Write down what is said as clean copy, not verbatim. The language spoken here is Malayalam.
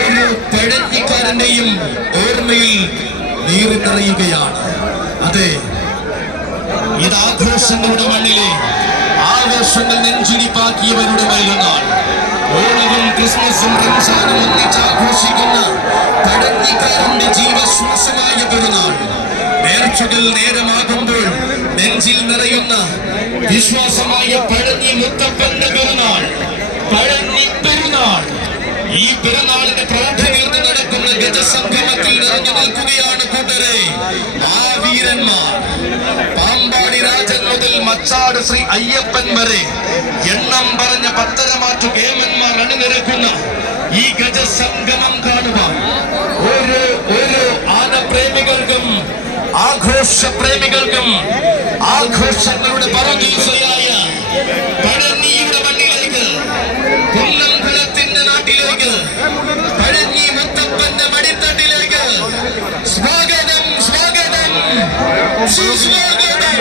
ഓരോ പഴഞ്ഞിക്കാരന്റെയും ഓർമ്മയിൽ നീറി നിറയുകയാണ്. അതെ, ഇത് ആഘോഷങ്ങളുടെ മണ്ണിലെ ആഘോഷങ്ങൾ നെഞ്ചിരിപ്പാക്കിയവരുടെ മൈലുന്നാൾ. ഓണവും ക്രിസ്മസും റംസാനും ഒന്നിച്ചാഘോഷിക്കുന്ന പഴഞ്ഞിക്കാരന്റെ ജീവശ്വാസമായ പെരുന്നാൾ. നേർച്ചകൾ നേരമാകുമ്പോൾ നെഞ്ചിൽ നിറയുന്ന വിശ്വാസമായ പഴഞ്ഞി മുത്തപ്പന്റെ പെരുന്നാൾ, പഴഞ്ഞി പെരുന്നാൾ. ഈ പെരുന്നാളിന്റെ പ്രാർത്ഥനയിൽ നടക്കുന്ന ഗജസംഗമത്തിൽ നിറഞ്ഞു നിൽക്കുകയാണ് കൂട്ടരെ ആ വീരന്മാർ. പാമ്പാടി രാജൻ മുതൽ മച്ചാട് ശ്രീ അയ്യപ്പൻ വരെ എണ്ണം പറഞ്ഞ പത്തരമാറ്റു കേമന്മാർ അണിനിരക്കുന്ന ഈ ഗജസംഗമം കാണുവാൻ ഓരോ ആനപ്രേമികൾക്കും ആഘോഷപ്രേമികൾക്കും ആഘോഷങ്ങളുടെ പരദീസയായ പഴഞ്ഞിയുടെ മണ്ണിലേക്ക്, കുന്നംകുളത്തിന്റെ നാട്ടിലേക്ക്, പഴഞ്ഞി മുത്തപ്പന്റെ മടിത്തട്ടിലേക്ക് സ്വാഗതം, സ്വാഗതം, സുസ്വാഗതം.